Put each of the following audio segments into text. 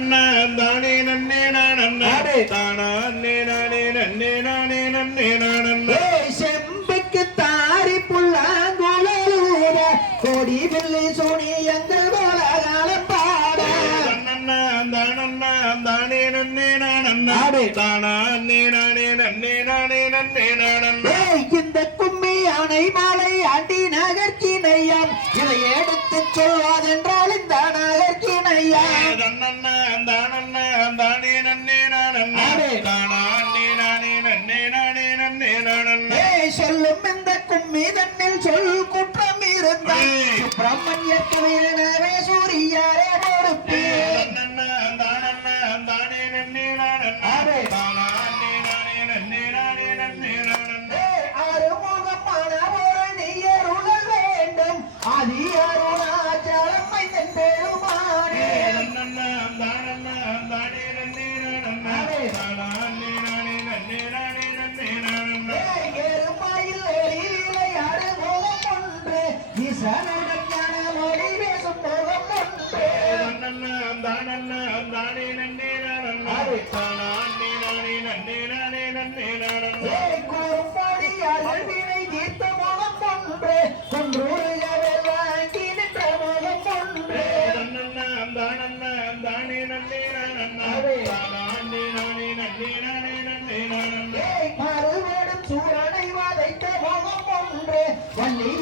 தன்னண்ணா தானே நன்னே ஆடு. தானா அண்ணே நானே நன்னே நானே நன்னே ஏய், செம்புக்கு தாரி புல்லாங்குழலூர கோடி வெள்ளி சோனி எங்கள் கோலகாலம் பாட தானே நன்னே. தானா நானே நன்னே நானே நன்னே ஏய், இந்த கும்மி யானை மாலை தன்னில் சொல் குற்றம் இருந்தால் ஏய். சுப்பிரமணியக்கு வேணவே சூரியாரே one they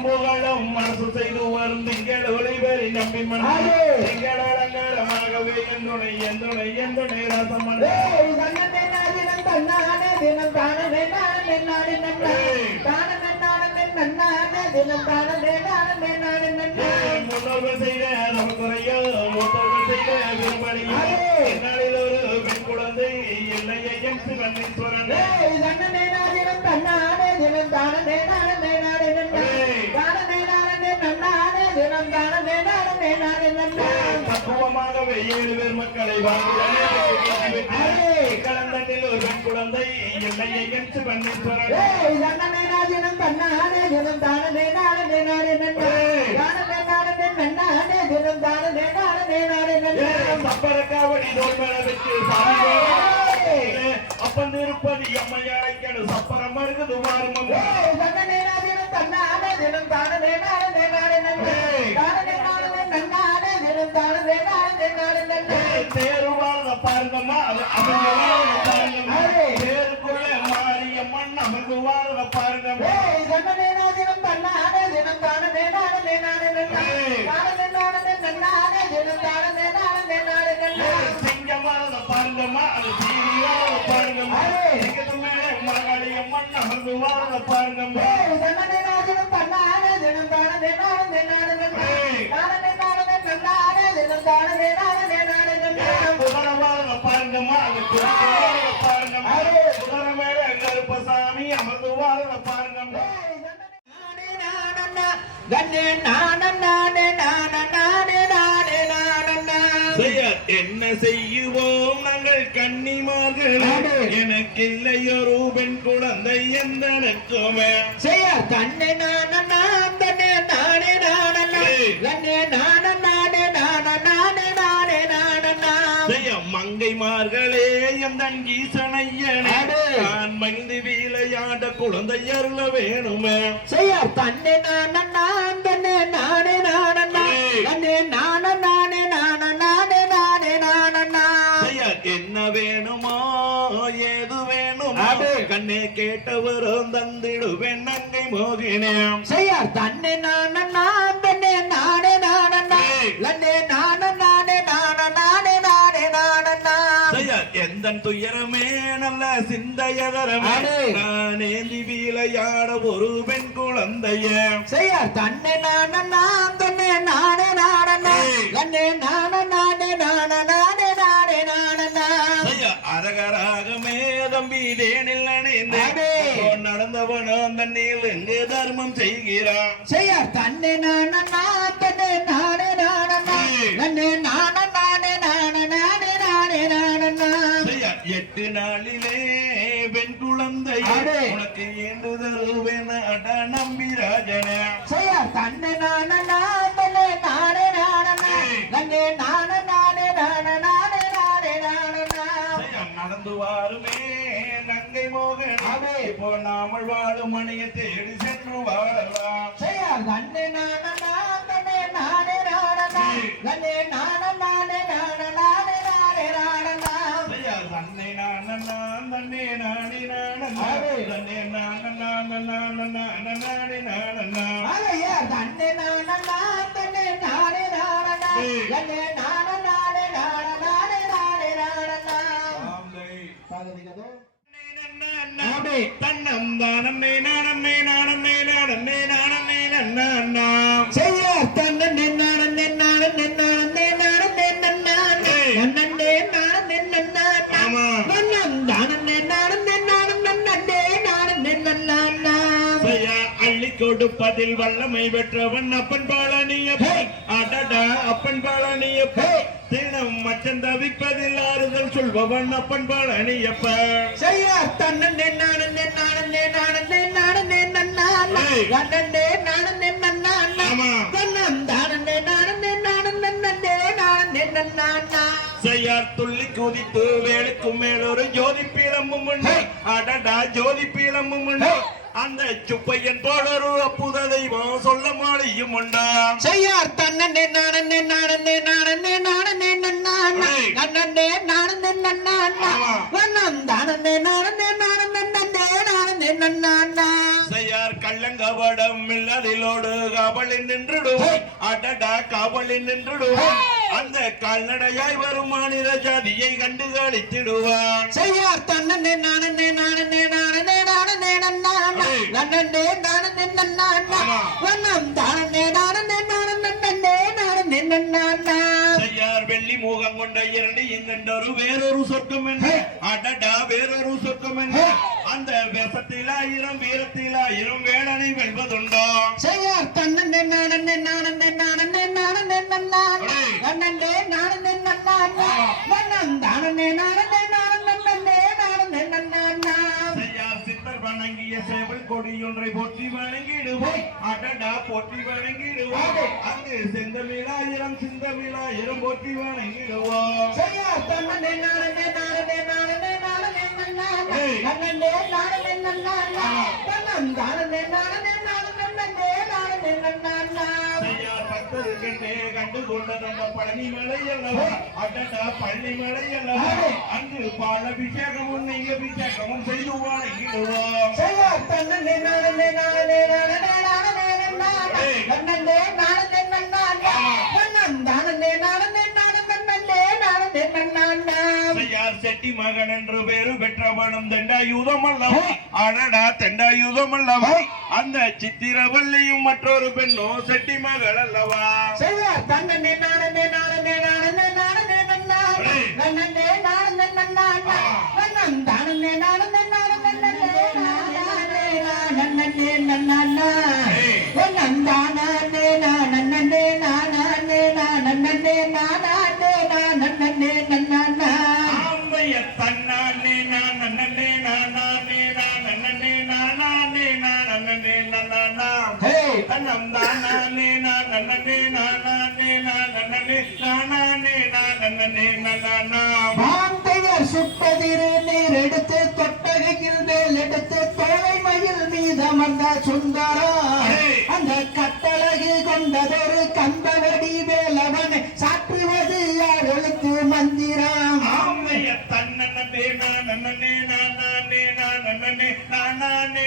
புகழும் மனசு செய்து வரும் திங்கள் நம்பி மண்ணு ஆடு. திங்களடங்கடமாகவே எந்துணை ரசமன் ஏய், தன்னே தினம் தானே நானே நானே தானே நன்னானே தினம் தானே நானே நானே நன்னா. முன்னோர்கள் செய்த நமக்குறையோ மூத்தோர்கள் செய்த ஆடு. என்னாலில் ஒரு பெண் குழந்தை இல்லையே என் சிவனீஸ்வரன் தன்னானே தினம் நானே நானே நன்னா. நானே தினம் நானே நானே. பக்குவமாகவே ஏழு பேர் மக்களை கலந்தனில் ஒரு பெண் குழந்தை இல்லையே என் சிவனீஸ்வரன் ஏய், தன்னே நாதினம் தன்னானே தினம் தானே நானே நானே. தானே நானே நன்னானே தினம் தானே நானே நானே நன்னா. சப்பரக்காவடி தோல்மேல வச்சு சாமி அப்பன் திருப்பதி அம்மையாரைக்கடு சப்பரம் மருகுது மாறுமம் நன்னா. தேருவாத பாருங்கம்மா. அது அவங்க பாருங்கம்மா. ஏய். தேருக்குள்ள மாரியம்மன் நமக்கு வாழ்ற பாருங்கம்மா. மேல கருப்பசாமி அமர்ந்து பாருங்கம்மா. கண்ணே நானே நானே நானே நானே என்ன செய்யுவோம் நாங்கள் கன்னிமார்கள். எனக்கு இல்லையொரு பெண் குழந்தை செய்ய தன்னை நானே நான் தன்னை நானே நானே நானே நானே நானே நானே நானே நானே மங்கைமார்களே எம் தன் ஈசனையனே ஆடு. நான் மகிழ்ந்து விளையாட குழந்தை அருள வேணுமே. செய்ய தன்னை நானே நான் தன்னை நானே கண்ணே கேட்டவரும் தந்திடுவேன் நங்கை மோகினேம் செய்யார் தன்னை நான நான் தன்னை நானே ஏய். லன்னே நான நானே நான நானே நானே நானண்ணா செய்ய எந்த துயரமே நல்ல சிந்தையதரமே. நான் வீலையாட ஒரு பெண் குழந்தைய செய்யார் தன்னை நான நான் தன்னை நானே நான நானே நான நானே நானே செய்ய அரகராகமே தம்பி தேனில் அணிந்து. நடந்தவனும் தண்ணீர் எங்கு தர்மம் செய்கிறான் செய்யார் தன்னை நான நான் தன்னை நானே ஏய். லன்னே நான நானே நான நானே நானே நானண்ணா செய்ய எட்டு நாளிலே பெண் குழந்தை. உனக்கு ஏண்டு தருவேன் அட நம்பி ராஜனே செய்யார் தன்னை நான நான் தன்னை நானே நாமல் வாழும் மணியை தேடி சென்று வாழலாம் செய்யார் தன்னை நான நான் நானே நான நானே நான நானே தன்னை நான் நான் தன்னை நானே நான் அடே. தன்னை நான் நான் நான் நான் நானே நான் அதையா தன்னை நான நான் தன்னை நானே நானண்ணா அடே. தன்னம் தானே நானே நானே நானே நானே செய்யார் தன்னை நான நான நான நான நான ஏய். நன்னே நான நான ஆமா. நன்னம் தானே நான நான நன்னே நான நான செய்ய அள்ளி கொடுப்பதில் வல்லமை பெற்றவன் அப்பன் பாலனியப்பன் அடடா அப்பன் பாலனியப்பன் தினம் மச்சம் தவிப்பதில் ஆறுதல் சொல்பவன் அப்பன் பாலனியப்பன் செய்யார் தன்னே நானே நானே நானே நானே நன்னானா ஏய். நன்னே நானே நன்னானா ஆமா. தன்னம் தானே நானே நானே நன்னே நானே நன்னானா செய்யார் துள்ளி குதித்து வேலுக்கும் மேலொரு ஜோதி பீலமும். அடடா ஜோதி பீலமும் உண்டு. அந்த சுப்பையன் போலொரு அப்புத தெய்வம் சொல்ல மாளியும் உண்டா செய்யார் தன்னே நானே நானே நானே நானே. நன்னே நானே நன்னானா ஆமா. வண்ணம் தானே நானே நானே நன்னே நானே நன்னானா செய்யார் கள்ளங்கவடம் மில்லதிலோடு காவலில் நின்றுடுவோம் அடடா காவலில் நின்றுடுவோம் அந்த கால்நடையாய் வரும் மாநில ஜாதியை கண்டு கழித்திடுவான் செய்யார் தன்னே நானே நானே நானே. நன்னே நானே நன்னானா ஆமா. வண்ணம் தானே நானே நானே நன்னே நானே செய்யார் வெள்ளி மூகம் கொண்ட இரண்டு எங்கண்டொரு வேறொரு சொர்க்கம் என்ன? அடடா வேறொரு சொர்க்கம் என்ன? அந்த விஷத்திலாயிரம் வீரத்திலாயிரம் வேடனை வெல்வதுண்டோ? செய்யார் தன்னே நானே நானே நானே நானே நன்னானா ஏய். நன்னே நானே நன்னானா வண்ணம் தானே நானே வணங்கிய சேவல் கொடியொன்றை போற்றி வணங்கிடுவோம். அடடா போற்றி வணங்கிடுவோம். அங்கு செந்தமிழாயிரம் சிந்தமிழாயிரம் போற்றி வணங்கிடுவோம். செய்யார் தன்னே நானே நானே நானே நானே நன்னானா அங்கு நெய் அபிஷேகமும் செய்துவான் வணங்கிடுவோம் தன்னே நானே நானே நானே நானே நன்னானா ஏய். நன்னே நானே நன்னானா வண்ணம் தானே நானே நானே நன்னே நானே நன்னானா செய்யார் செட்டி மகன் என்று பேரு பெற்றவனும் தெண்டாயுதம் அல்லவா அடடா தெண்டாயுதம் அல்லவா அந்த சித்திரவல்லியும் மற்றொரு பெண்ணோ செட்டி மகள் அல்லவா நானே நானே நானே நானே நானே நானே நானே நானே நானே நானே தன்னானே நான் நன்னே நானே நான் நன்னே நானே நான் நன்னே நன்னானா ஹே தன்னம் தானே நான் நன்னே நானே நான் நன்னே நானே நான் நன்னே நன்னானா மாந்தையர் சுட்டதிரு நீர் எடுத்து கொட்டகையில் மேல் எடுத்து தோலை மயில் மீதமர்ந்த சுந்தரா. அந்த கட்டழகு கொண்டதொரு கந்தவடி வேலவனை நான் நன்னே நானே நான் நானே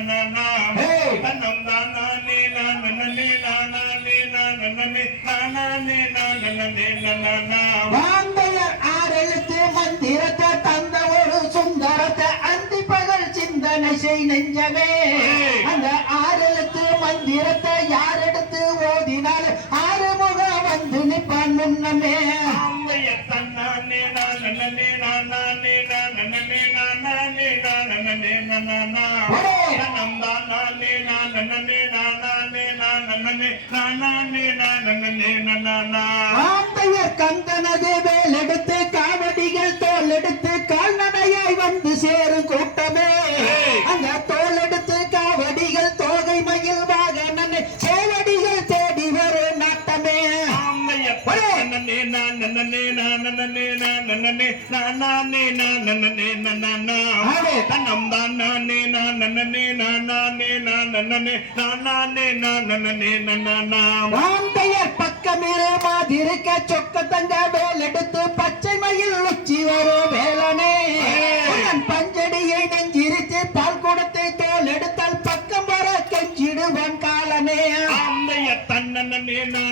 நானே Hey. தன்னம் தானே நானே நானே நானே நானே நானே நன்னா வாந்தையர் ஆரெழுத்து மந்திரத்தை தந்த ஒரு சுந்தரத்தை அந்தி பகல் சிந்தனை செய் நெஞ்சமே அந்த ஆரெழுத்து மந்திரத்தை யார் எடுத்து ஓதினால் ஆறுமுகம் வந்து நிற்பான் முன்னமே ஆந்தைய தன்னானே நானே நானே நானே நானே நானே நன்னா தன்னம் தானே நானே நானே நானே நானே நானே நன்னா வாந்தையர் கந்தனது வேலெடுத்து காவடிகள் தோல் எடுத்து கால்நடையாய் வந்து சேரும் கூட்டமே. நன்னே நான் நானே நான் நன்னே நன்னா தன்னம் தான் நானே நான் நன்னே நான் நானே நான் நன்னே நான் நானே நான் நன்னே நன்னா வாந்தையர் பக்கமிரு மாதிருக்க சொக்க தங்க வேலெடுத்து பச்சை மயில் உச்சி வரும் வேலனே.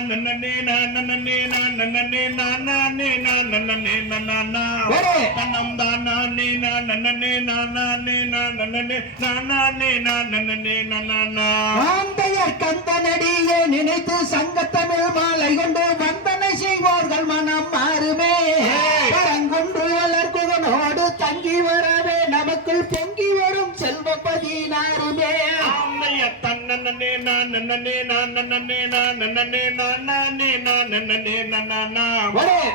நன்னே நான் நன்னே நான் நன்னே. நான் நானே நான் நன்னே நன்னா தன்னம் தான் நானே நான் நன்னே நான் நானே நான் நன்னே நான் நானே நான் நன்னே நன்னா. ஆந்தையர் கந்தனடியே நினைத்து சங்கத்தமிழ் மாலை கொண்டு வந்தனை செய்வோர்கள் மனம் மாறுமே. தன்னே நான் நன்னே நான் நன்னே நான் நன்னே நான் நானே நான் நன்னே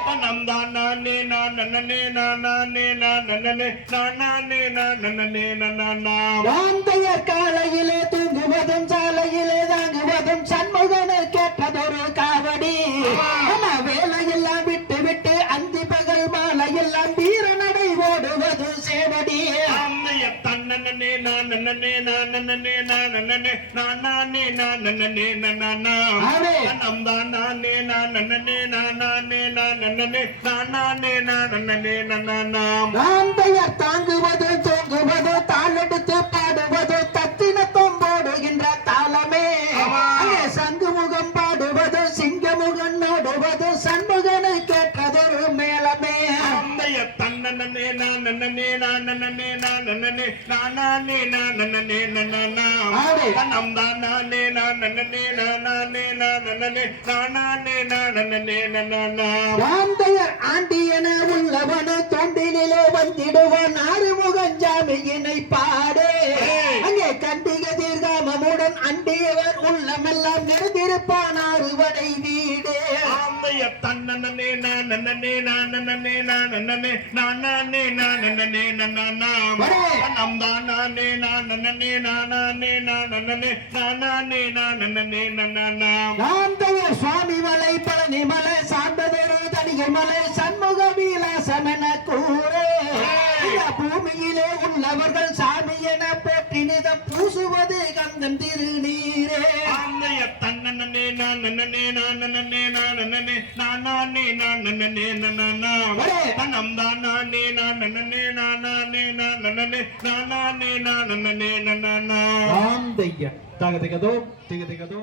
தன்னம் தான் நானே நான் நன்னே நான் நானே நான் நன்னே நான் நானே நான் நன்னே காலையிலே தூங்குவதும் சாலையிலே தாங்குவதும் சண்முகம். நன்னே நான் நன்னே நான் நன்னே நான் நானே நான் நன்னே நன்னா ஆமே. தன்னம் தான் நானே நான் நன்னே நான் நானே நான் நன்னே நான் நானே நான் நன்னே நன்னா ஆந்தையர் தாங்குவது தூங்குவது தாளெடுத்து பாடுவது நன்னே நான் நன்னே நான் நன்னே நான் நானே நான் நன்னே நன்னா. தன்னம் தான் நானே நான் நன்னே நான் நானே நான் நன்னே நான் நானே நான் நன்னே நன்னா ஆந்தையர் ஆண்டியன உள்ளவன தொண்டிலே வந்திடுவான் ஆறுமுகன் ஜாமியினை பாடு. அங்கே கண்டிக தீர்காமமுடன் அண்டியவர் உள்ளமெல்லாம் நிறைந்திருப்பான் ஆறுவடை வீடு. அம்மைய தன்னே நான் நன்னே நான் நன்னே நான் நன்னே நான் நானே நான். தன்னம் தான் நானே நான் நான் நானே நான் நன்னே நான் நானே நான் நன்னே நன்னா ஆந்தையர் சுவாமி மலை பழனி மலை சார்ந்ததொரு தனிகை மலை சண்முக விலாசமென கூறு இந்த பூமியிலே உள்ளவர்கள் சாமி என போற்றி நிதம் பூசுவது கந்தன் திருநீரே தன்னே நான் நன்னே நான் நன்னே நான் நன்னே நான் நானே நான் நன்னே நன்னா வரே. தன்னம் தான் நானே நான் நன்னே நான் நானே நான் நன்னே நான் நானே நான் நன்னே நன்னா ஆந்தையர் தகதகதோ திகதகதோ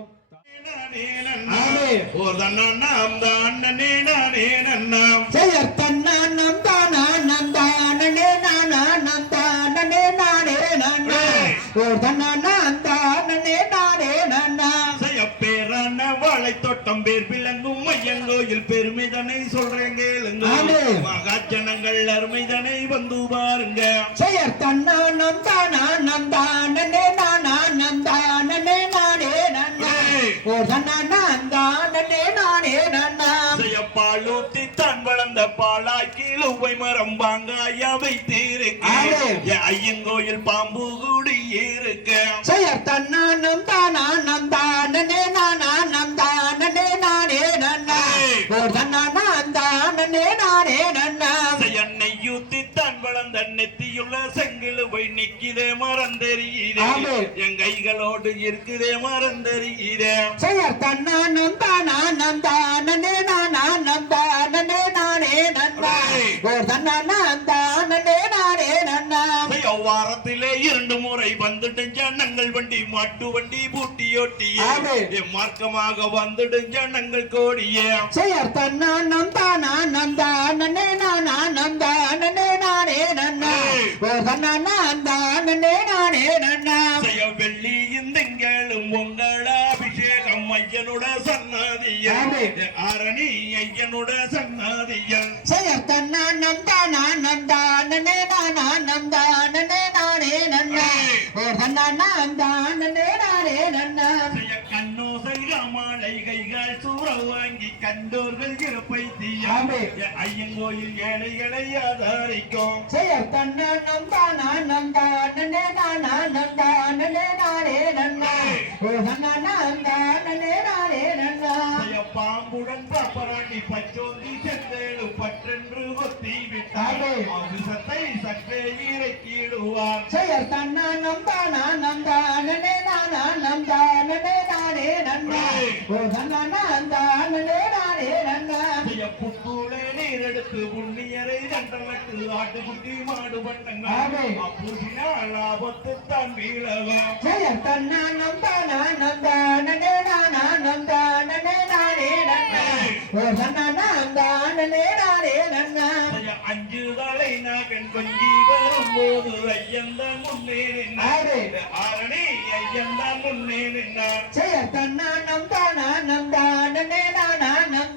ஆமே. ஓர் தன்னாம் தான் நன்னே நானே நன்னாம் செயற் தன்னானம் தானானம் தானனே நானானம் தானனே நானே நானா ஓர் தன்னானம் வாழை தோட்டம் பேர் விளங்கும் மையங்கோயில் பெருமிதனை சொல்றேன் கேளுங்க. மகாஜனங்கள் அருமைதனை வந்து பாருங்க. தானானம் தானனே நானானம் தானனே நானே நானா ஏய். ஓர் தன்னானம் தானனே நானே நானா பாலூத்தி தான் வளர்ந்த பாலாய் கீழுவை மரம் பாங்காய வைத்திருக்க. ஐயங்கோயில் பாம்பு கூடி இருக்க நெத்தியுள்ள செங்கிழுவை நிக்கிறே மறந்தெறிகிறே ஆமே. என் கைகளோடு இருக்குதே மறந்தெறிகிறே செயற் தன்னானம் தானானம் தானனே நானானம் தானனே நானே நன்னா ஏய். ஓர் தன்னானம் தானனே நானே நன்னா வார ஜனங்கள் வண்டி மாட்டு வண்டி பூட்டி ஓட்டியே ஆமே. என் மார்க்கமாக வந்துடும் ஜனங்கள் கோடியே. செயற் தன்னா நந்தானா நந்தா நன்னே நானா நந்தா நன்னே நானே நன்னா. தன்னா நந்தா நன்னே நானே நன்னா. வெள்ளி இந்தங்களும் உங்கள அபிஷேகம் ஐயனோட சன்னதிய. ஆரணி ஐயனோட சன்னதிய செயற் தன்னா நந்தானா நந்தா நன்னே நானா நந்தா நன்னே நானே நன்னா. ஓ தன்னா நந்தா நன்னே நானே நன்னா. செய்ய கண்ணோசை ராமாலை கைகள் சூற வாங்கி கண்டோர்கள் இருப்பை ஆமே. ஐயன் கோயில் ஏழைகளை ஆதரிக்கும். செயற் தன்னா நந்தானா நந்தா நன்னே நானா நந்தா நன்னே நானே நன்னா ஓ தன்னா நந்தா நன்னே நானே நன்னா பாம்புடன் பாப்பராணி பச்சோந்தி செந்தேழு பற்றென்று கொத்தி விட்டார் ஆமே. அவிசத்தை சற்றே இறக்கிடுவார் செயற் தன்னா நந்தானா நந்தா நன்னே நானா நந்தா நன்னே நானே நன்னா ஓ தன்னா நந்தா நன்னே நானே நன்னா புத்தூளே நீரெடுத்து புண்ணியரை தண்டமட்டு ஆட்டுக்குட்டி மாடு பண்ணங்கள் ஆமே. அப்பூசினால் ஆபத்து தான் வீழகம் செயற் தன்னா நந்தானா நந்தா நன்னே நானா நந்தா நன்னே நானே நன்னா. ஓ நன்னே நானே நன்னா. அஞ்சு தலை நாகன் கொஞ்சி வரும்போது ஐயந்த முன்னே நின்றார் ஆமே. ஆரணி ஐயந்த முன்னே நின்றார் செயற் தன்னா நந்தானா நந்தா நன்னே நானா நந்தா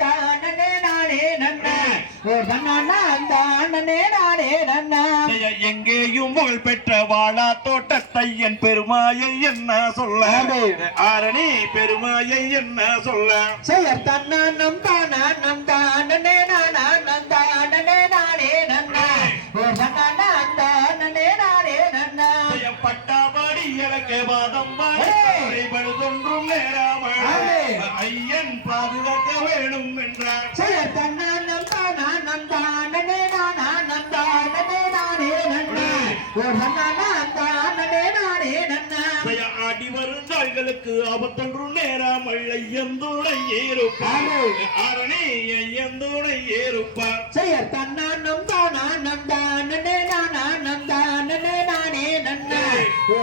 எங்கேயும் புகழ் பெற்ற வாழா தோட்டத்தை என் பெருமாயை என்ன சொல்ல. ஆரணி பெருமாயை என்ன சொல்ல? செயற் தன்னா நந்தானா நந்தா நன்னே நானா நந்தா நன்னே நானே நன்னா. நன்னே நானே நன்னா. பட்டாபாடி எனக்கு ஏய். பழுதொன்றும் நேராமல். ஆடி வரும் தாள்களுக்கு ஆபத்தொன்றும் நேராமல் ஐயந்தோடை ஏறுப்பார். ஆரணி ஐயந்தோடை ஏறுப்பார். செயற் தன்னா நந்தானா நந்தா நன்னே நானா நந்தா நன்னே நானே நன்னா ஓ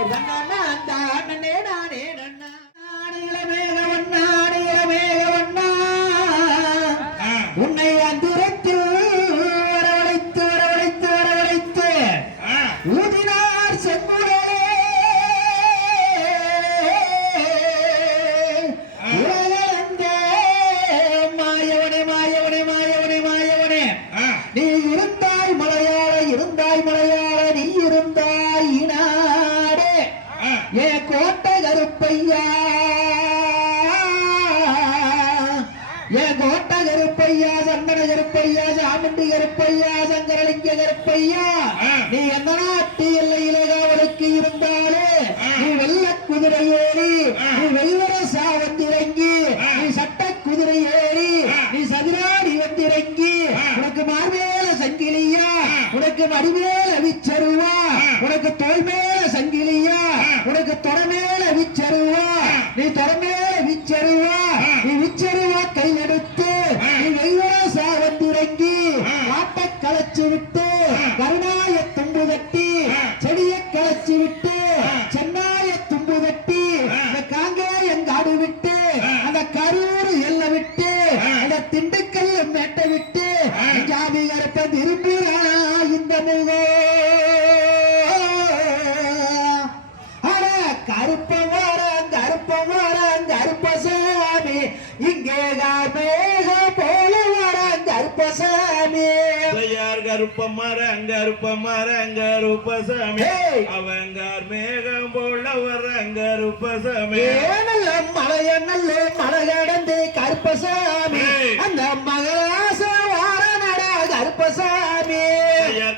மரம் கருப்ப மரம் கருப்பசாமி ஏய். அவங்கார் மேகம் போல வர்றங்க கருப்பசாமி ஏனல்ல மலைய நல்ல மலை கடந்து கருப்பசாமி. அந்த மகராச வார நட கருப்பசாமி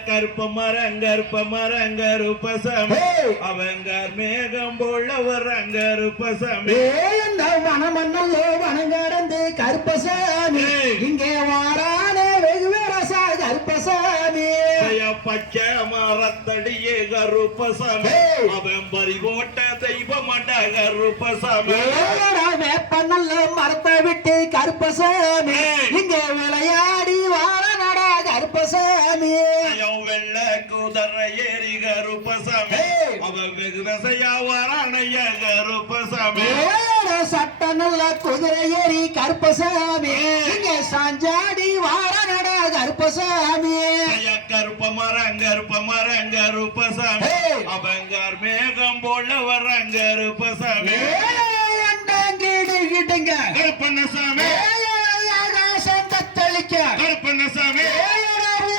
கருப்ப மரம் கருப்ப மரம் கருப்பசாமி ஏய். அவங்கார் மேகம் போல வர்றங்க கருப்பசாமி ஏந்த மனமன்னல்ல வனங்கடந்து கருப்பசாமி. இங்கே வாரானே பச்சை மரத்தடியே கருப்பசாமி அவன் பறி போட்ட தெய்வமாட்ட கருப்பசாமி வேப்ப நல்ல மரத்தை விட்டு கருப்பசாமி. இங்க விளையாடி வாழ நட கருப்பசாமி. வெள்ள குதிரை ஏறி கருப்பசாமி. அவன் வெகு விசையா வரானைய கருப்பசாமி. சட்ட நல்ல குதிரை ஏறி கருப்பசாமி. இங்க சாஞ்சாடி வாழ கருப்பசாமி. ஐயா, கருப்ப மரம் கருப்ப மரம் கருப்பசாமி. அவங்கார் மேகம் போல வர்றாங்க கருப்பசாமி கருப்பண்ணசாமி ஆகாசம் தத்தளிக்க. கருப்பண்ணசாமி.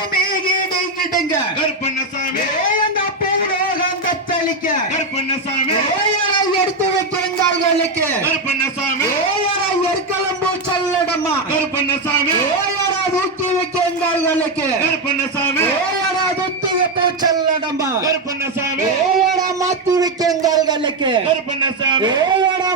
பூமி கிடுங்க கருப்பண்ணசாமி. தத்தளிக்க. கருப்பண்ணசாமி. எடுத்து வைக்கிறங்களுக்கு கருப்பண்ணசாமி. எற்களம்பு செல்லடமா கருப்பண்ணசாமி. ஊட்டி வைக்கிறங்களுக்கு கருப்பண்ணசாமி ஊட்டி வைப்போ செல்லடமா கருப்பண்ணசாமி. மாத்தி வைக்கிறங்களுக்கு கருப்பண்ணசாமி.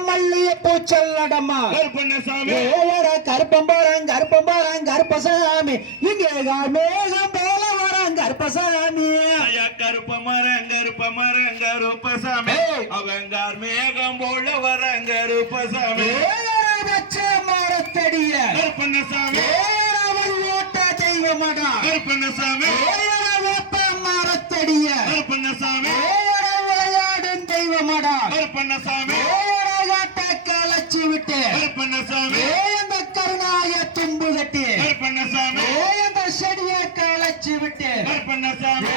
மல்லிகைப்பூ செல்லடமா கருப்பண்ணசாமி. ஏழர கருப்பம்பரம் கருப்பம்பரம் கருப்பசாமி. இங்கே மேகம் போல வரம் கருப்பசாமி. கருப்ப மரம் கருப்ப மரம் கருப்பசாமி. ஏய். அவங்கார் மேகம் போல வர்றாங்க கருப்பசாமி. வச்ச மரத்தடிய. கருப்பண்ணசாமி. ஓட்ட தெய்வமடா கருப்பண்ணசாமி மரத்தடிய கருப்பண்ணசாமி விளையாடும் தெய்வமடா. கருப்பண்ணசாமி களைச்சு விட்டு. கருப்பண்ணசாமி ஏந்த கருணாய தும்பு கட்டி. கருப்பண்ணசாமி ஏந்த செடிய களைச்சு விட்டு. கருப்பண்ணசாமி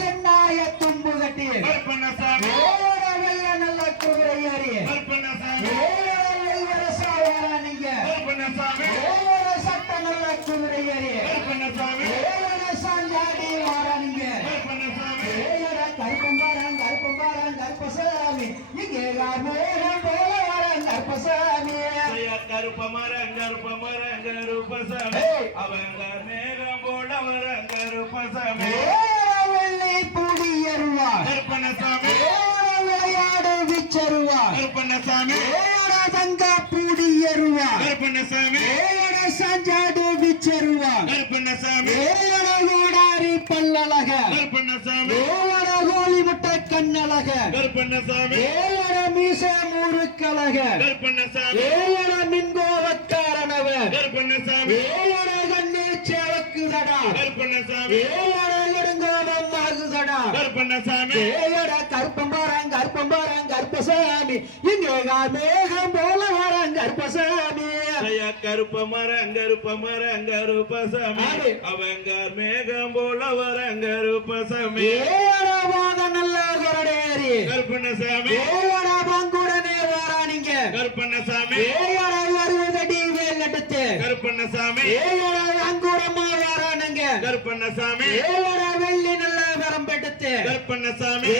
சென்னாய தும்பு கட்டி. கருப்பண்ணசாமி வெள்ள நல்ல குதிரை ஏறி. கருப்பண்ணசாமி ஏழர வெள்ளர சாவரா நீங்க. கருப்பண்ணசாமி ஏழர சட்ட நல்ல குதிரை ஏறி. விளையாடு விச்சருவா கருப்பண்ணசாமி ஏழர தங்க பூடி எருவா கருப்பண்ணசாமி சாஞ்சாடு விச்சருவா. கருப்பண்ணசாமி ஏழர ஓடாரி பல்லழக. ஏழர கோழி முட்டை கண்ணழக. ஏழர மீச மூருக்கழக. கருப்பண்ணசாமி ஏழர மின்கோவக்காரனவ. கருப்பண்ணசாமி ஏழர கண்ணே சேவக்குதடா ஏழர எடுங்கோபம் ஆகுதடா. கருப்பண்ணசாமி கற்பம்பாரங் கற்பம்பாரங் கற்பசாமி இங்கே மேகம் போல வரங் கற்பசாமி கருப்ப மரம் கருப்ப மரம் கருப்பசாமி ஆடு. அவங்கார் மேகம் போல வர்றாங்க கருப்பசாமி நல்ல குரடேரி கருப்பண்ணசாமி. பங்குடனே வாரானிங்க கருப்பண்ணசாமி. ஏழர அறுபதடி வேல் எடுத்து கருப்பண்ணசாமி. ஏழர அங்குடமா வாரானுங்க கருப்பண்ணசாமி. வெள்ளி நல்ல வரம்பெடுத்து கருப்பண்ணசாமி.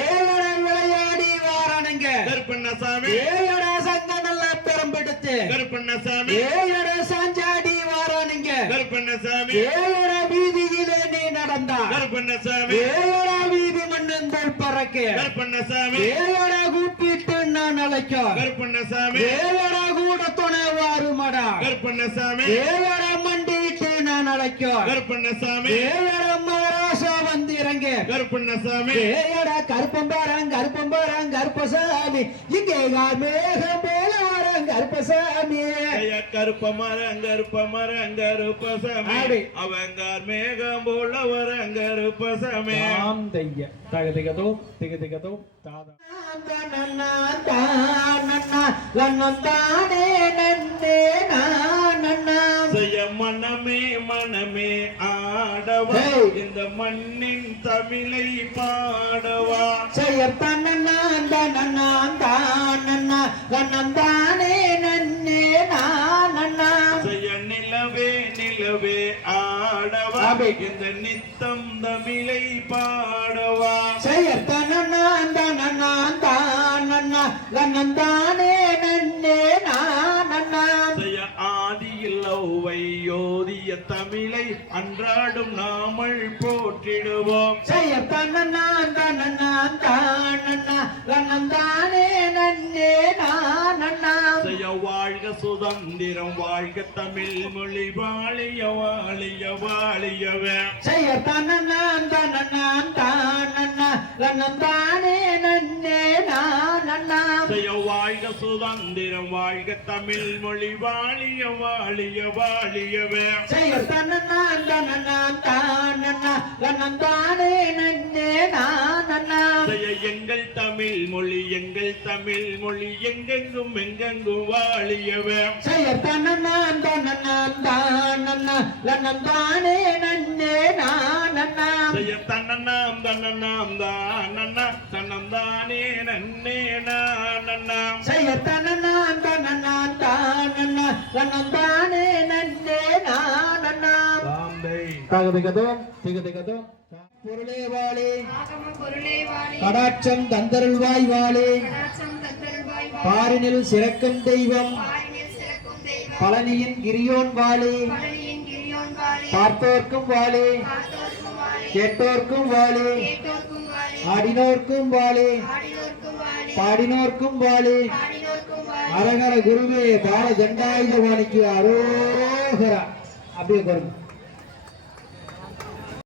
கருப்பண்ணசாமி. ஏழர சங்க நல்ல பெரம்பெடுத்து. கருப்பண்ணசாமி. ஏழர சாஞ்சாடி வாரானுங்க கருப்பண்ணசாமி. ஏழர வீதியிலே நீ நடந்தா. கருப்பண்ணசாமி. ஏழர வீதி மண்ணந்தல் பறக்க. கருப்பண்ணசாமி. ஏழர கூப்பிட்டு நான் அழைக்கும் கருப்பண்ணசாமி. ஏழர கூட துணை வாருமடா. கருப்பண்ணசாமி. ஏழர மண்டிட்டு நான் அழைக்கும் கருப்பண்ணசாமி. மகாராசா வந்திறங்க கருப்பண்ணசாமி. ஏழர கருப்பம்பாரங் கருப்பம்பாரங் கருப்பசாமி. இங்கே மேகம் போல வரங் கருப்பசாமி. ஐயா, கருப்ப மரம் கருப்ப மரம் கருப்பசாமி. ஆடு. அவங்கார் மேகம் போல வர்றாங்க கருப்பசாமி. தாம் தைய தக திகதோ திக திகதோ தாதா தானே நன்னே நானண்ணா செய்ய மனமே மனமே ஆடவா. இந்த மண்ணின் தமிழை பாடவா. தானே நன்னே நானண்ணா. செய்ய நிலவே நிலவே ஆடவா. இந்த நித்தம் தமிழை பாடவா. தானே அன்றாடும் நாமல் போற்றிடுவோம். தானே நன்னே நானண்ணா செய்ய வாழ்க சுதந்திரம் வாழ்க தமிழ் மொழி வாழிய வாழிய வாழியவே. செய்யத்தானே நன்னே நானண்ணா செய்ய வாழ்க சுதந்திரம் வாழ்க தமிழ் மொழி வாழிய வாழிய வாழியவே. செய்யத்தானே நன்னே நானண்ணா செய்ய எங்கள் தமிழ் மொழி எங்கள் தமிழ் மொழி எங்கெங்கும் எங்கெங்கும் வாழியவே லன்னந்தானே நன்னே செய்ய தன்னண்ணாம் தன்னண்ணாம் தானண்ணா தன்னந்தானே நன்னே நானண்ணாம் செயற் தன்னன்னான் தன்னன்னான் தானன்னா லன்னந்தானே நன்னே நானன்னா தாந்தை தாகதிகதோம் திகதிகதோம் பொருளே வாழே ஆகம பொருளே வாழி. கடாட்சம் தந்தருள்வாய் வாழி. பாரினில் சிறக்கும் தெய்வம். பழனியின் கிரியோன் வாழி. பார்த்தோர்க்கும் வாழி. கேட்டோர்க்கும் வாழி. ஆடினோர்க்கும் வாழி. பாடினோர்க்கும் வாழி. அரகர குருவே பால தண்டாயுதபாணிக்கு அரோகரா. அப்படியே பாருங்க.